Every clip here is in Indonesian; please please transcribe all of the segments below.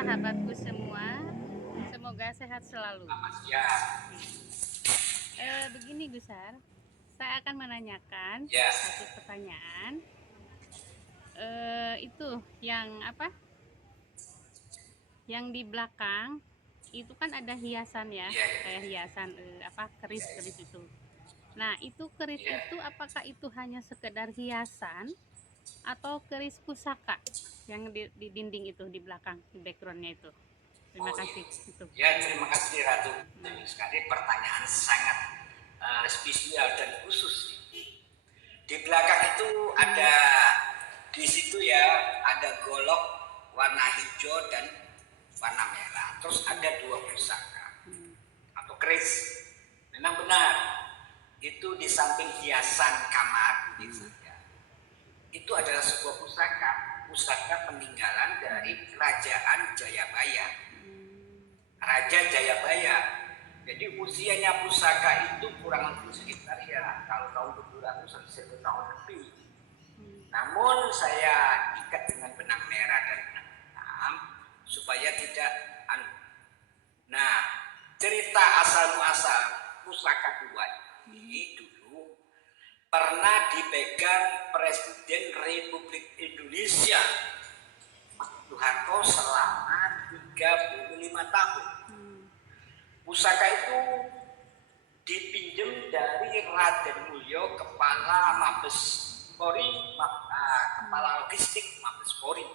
sahabatku semua, semoga sehat selalu. Ya, Begini Gusar, saya akan menanyakan ya, satu pertanyaan. Itu yang apa? Yang di belakang itu kan ada hiasan ya, ya, kayak hiasan keris-keris itu. Nah, itu keris ya. itu apakah itu hanya sekedar hiasan atau keris pusaka yang di dinding itu di belakang, di backgroundnya itu? Terima Oh kasih. iya. Itu. Ya, terima kasih Ratu. Sekali pertanyaan sangat spesial dan khusus. Di belakang itu ada di situ ya ada golok warna hijau dan warna merah. Terus ada dua pusaka atau keris. Memang benar. Itu di samping hiasan kamar gitu saja. Itu adalah sebuah pusaka peninggalan dari Kerajaan Jayabaya. Raja Jayabaya. Jadi usianya pusaka itu kurang lebih sekitar ya kalau tahun 700 sampai 1000 tahun lebih. Namun saya ikat dengan benang merah dan benang hitam supaya tidak. Nah, cerita asal muasal pusaka dua ini dulu pernah dipegang Presiden Republik Indonesia Pak Soeharto selama 35 tahun. Pusaka itu dipinjam dari Raden Mulyo, Kepala Mabes Polri, Kepala Logistik Mabes Polri.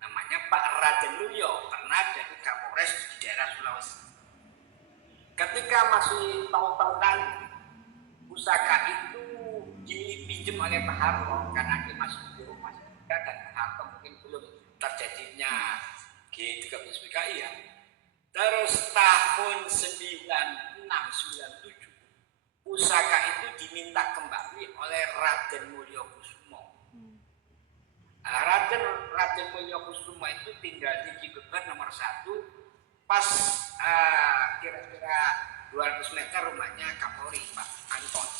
Namanya Pak Raden Mulyo, pernah jadi Kapolres di daerah Sulawesi. Ketika masih tahun-tahun pusaka itu dipinjam oleh Pak Harto karena dia masih di rumah dan Pak Harto mungkin belum terjadinya G13 PKI ya. Terus tahun 96-97 pusaka itu diminta kembali oleh Raden Mulyo Kusumo. Raden Mulyo Kusumo itu tinggal di Cibeber nomor 1 pas kira-kira 200 meter rumahnya Kapolri Pak Anton.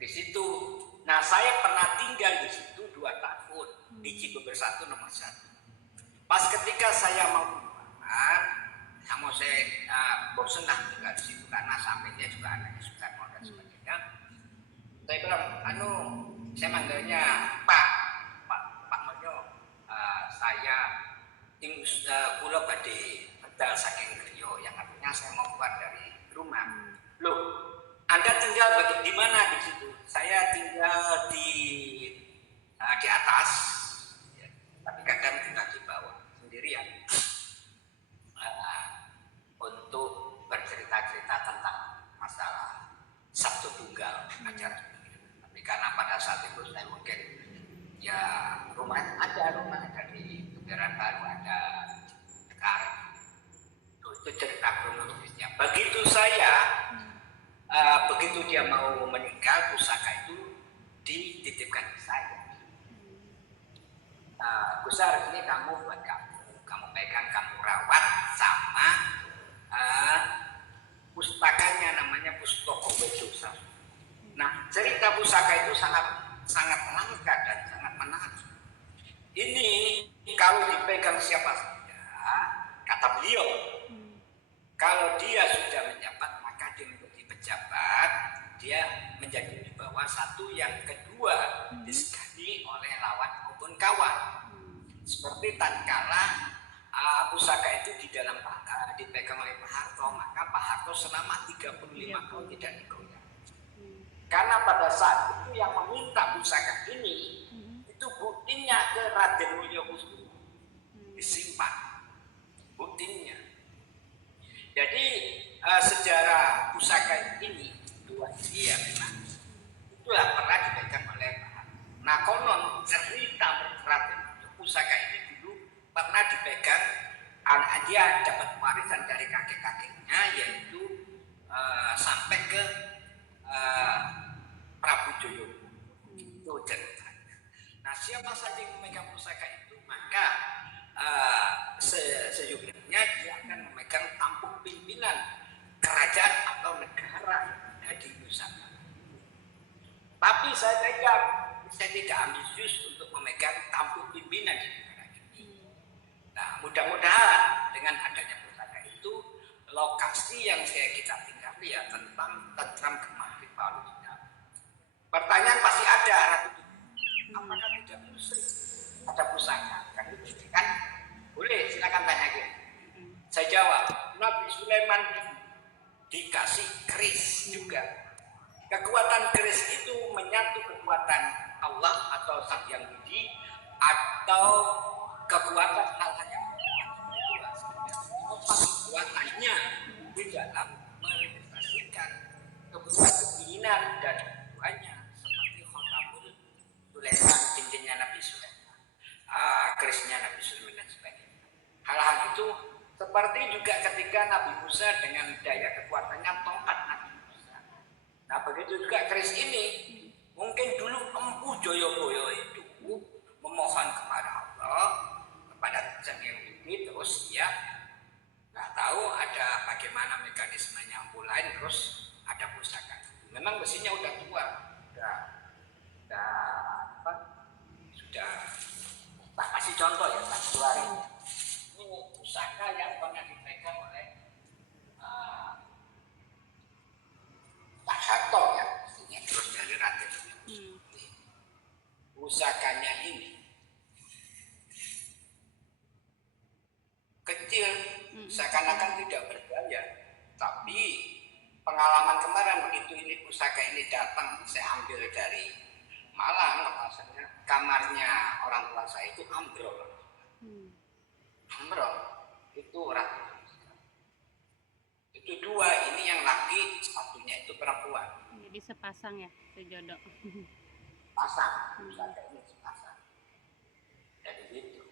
Di situ. Nah, saya pernah tinggal di situ 2 tahun di Cibeber 1 nomor 1. Pas ketika saya mau keluar, saya bosen lah tinggal di situ karena sampingnya juga anaknya Soekarno dan sebagainya. Saya bilang, saya manggilnya Pak Mulyo, saya pulau badhe medal saking griya, yang artinya saya mau keluar dari rumah. Loh, Anda tinggal di mana di situ? Saya tinggal di atas, ya, tapi kadang tinggal di bawah sendirian. Untuk bercerita-cerita tentang masalah Sabtu Tunggal acara ini. Tapi karena pada saat itu saya mungkin ya rumah ada di Kebayoran Baru, ada Tegarin. Itu cerita kronologisnya. Begitu dia mau meninggal, pusaka itu dititipkan ke saya. Gusar, ini kamu buat kamu pegang, kamu rawat sama pustakanya namanya Pustaka Wedosa. Nah, cerita pusaka itu sangat langka dan sangat menarik. Ini kalau dipegang siapa saja, kata beliau, kalau dia sudah menjabat maka dia menjadi pejabat, dia menjadi di bawah satu, yang kedua disegani oleh lawan maupun kawan. Seperti tatkala pusaka itu dipegang oleh Pak Harto, maka Pak Harto selama 35 tahun tidak digoyah. Karena pada saat itu yang meminta pusaka ini itu buktinya ke Raden Mulyo Kusumo, disimpan buktinya. Jadi sejarah pusaka ini dua ini ya memang itulah pernah dipegang oleh Pak Harto. Nah, konon cerita Raden pusaka ini dulu pernah dipegang, dia dapat warisan dari kakek-kakeknya, yaitu sampai ke Prabu Joyo. Itu ceritanya. Nah, siapa saja yang memegang pusaka itu, maka seyogianya dia akan memegang tampuk pimpinan kerajaan atau negara di Nusantara. Tapi saya tidak ambisius untuk memegang tampuk pimpinan di negara ini. mudah-mudahan dengan adanya pusaka itu lokasi yang kita tinggali ya tentram kemakrifan. Pertanyaan pasti ada, Ratu. Apakah tidak musrik ada pusaka? Kan boleh, silakan tanya aja. Saya jawab, Nabi Sulaiman dikasih keris juga. Kekuatan keris itu menyatu kekuatan Allah atau Sang Hyang Widi atau kekuatan hal-hal yang kekuatannya di dalam merealisasikan kebutuhan keinginan dan tujuannya seperti khotamul Sulaiman, cincinnya Nabi Sulaiman, kerisnya Nabi Sulaiman dan sebagainya. Hal-hal itu seperti juga ketika Nabi Musa dengan daya kekuatannya tongkat Nabi Musa. Nah begitu juga keris ini. Mungkin dulu Empu Joyoboyo itu memohon kepada Allah, kepada Sang Hyang Widi, terus dia nggak tahu ada bagaimana mekanismenya Empu lain, terus ada pusaka. Memang mesinnya udah tua, sudah tak kasih contoh ya, tak keluarin. Ini pusaka yang pernah dipegang oleh Pak Harto ya, pastinya terus dari Raden. Pusakanya ini kecil, seakan-akan tidak berdaya, tapi pengalaman kemarin begitu ini pusaka ini datang, saya ambil dari Malang, maksudnya kamarnya orang tua saya itu ambrol, itu Ratu. Itu dua, ini yang laki, satunya itu perempuan. Jadi sepasang ya, sejodoh. Pasang, pusaka ini sepasang. Jadi gitu.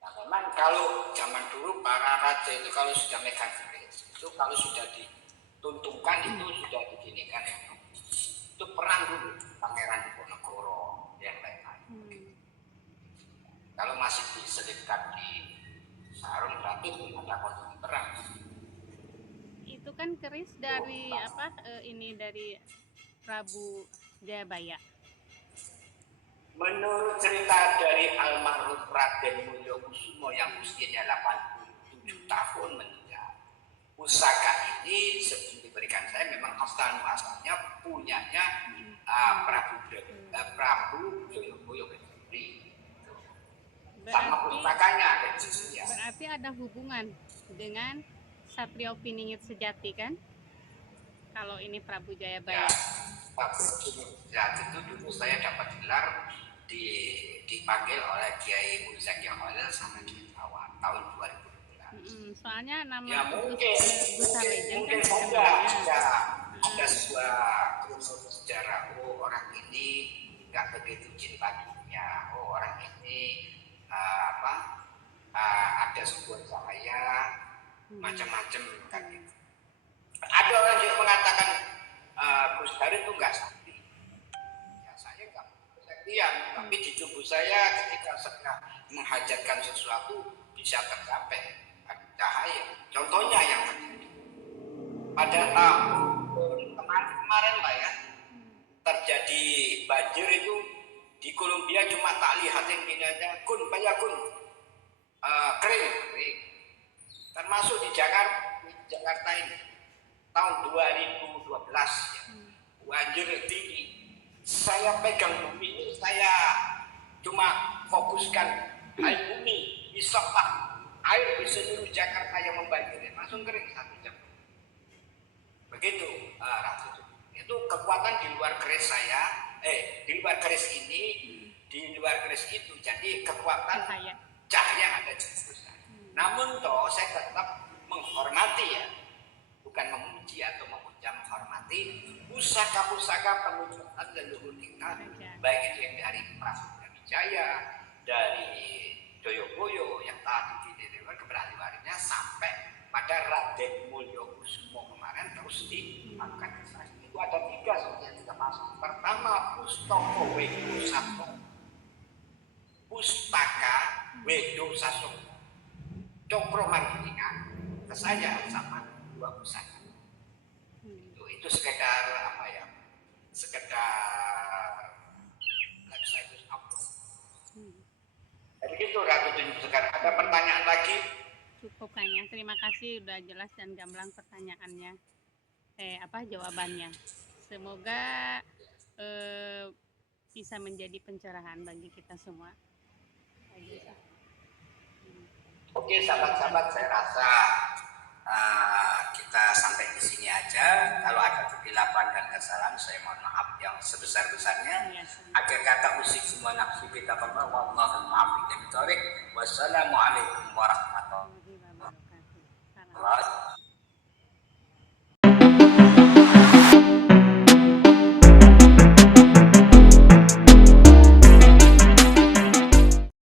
Nah memang kalau zaman dulu para raja itu kalau sudah megang keris, itu kalau sudah dituntungkan itu sudah diginikan ya. Itu perang dulu, Pangeran Diponegoro yang lain-lain. Kalau masih diselipkan di sarung berarti ada kondisi perang. Itu kan keris dari ini dari Prabu Jayabaya. Menurut cerita dari almarhum Raden Mulyokusumo yang usianya 87 tahun meninggal, pusaka ini sebelum diberikan saya memang asalnya punyanya Prabu Joyoboyo sendiri. Sama pusakanya ada di sini. Berarti ada hubungan dengan Satrio Piningit sejati kan? Kalau ini Prabu Jayabaya. Ya, Prabu Piningit sejati itu dulu saya dapat gelar dipanggil oleh Kiai Muzaki Khalil sama Kiai Tawar tahun 2012. Soalnya nama ya mungkin kan saja ada sebuah kronologi sejarah. Oh orang ini nggak begitu cinta dunia. Oh orang ini ada sebuah cahaya macam-macam kan gitu. Ada orang yang mengatakan Gus Hari itu nggak sakti. Ya saya nggak kesaktian, tapi di tubuh saya ketika sedang menghajatkan sesuatu bisa tercapai cahaya. Contohnya yang terjadi pada tahun kemarin lah ya, terjadi banjir itu di Kolombia, cuma tak lihatin gini aja, kun kering. Termasuk di Jakarta ini tahun 2012 ya, banjir tinggi. Saya pegang bumi ini, saya cuma fokuskan air bumi, isaplah air di seluruh Jakarta yang membanjiri, langsung kering 1 jam. Begitu Ratu. Itu kekuatan di luar keris saya, di luar keris ini, di luar keris itu. Jadi kekuatan cahaya ada di situ. Namun toh saya tetap menghormati ya, bukan memuji atau memuja, menghormati pusaka-pusaka penunjukan leluhur kita, baik itu yang dari Prabu Brawijaya, dari Joyoboyo yang tadi didirikan keberhasilannya sampai pada Raden Mulyokusumo kemarin terus dimakan. Itu ada 3 sebenarnya kita masuk. Pertama Pustaka Wedo Sasongko, Pustaka Wedo Sasongko, Cokro Manggilingga, ke saya sama 2 pusaka. Itu sekedar apa ya? Sekedar website upload. Jadi Itu Ratu Tunjung Sekar. Ada pertanyaan lagi? Cukup kayaknya. Terima kasih udah jelas dan gamblang pertanyaannya. Jawabannya. Semoga bisa menjadi pencerahan bagi kita semua. Oke, sahabat-sahabat, saya rasa kita sampai di sini aja. Kalau ada kesilapan dan kesalahan, saya mohon maaf yang sebesar-besarnya. Akhir kata usik semua nafsu kita kepada Allah. Wassalamualaikum warahmatullahi wabarakatuh.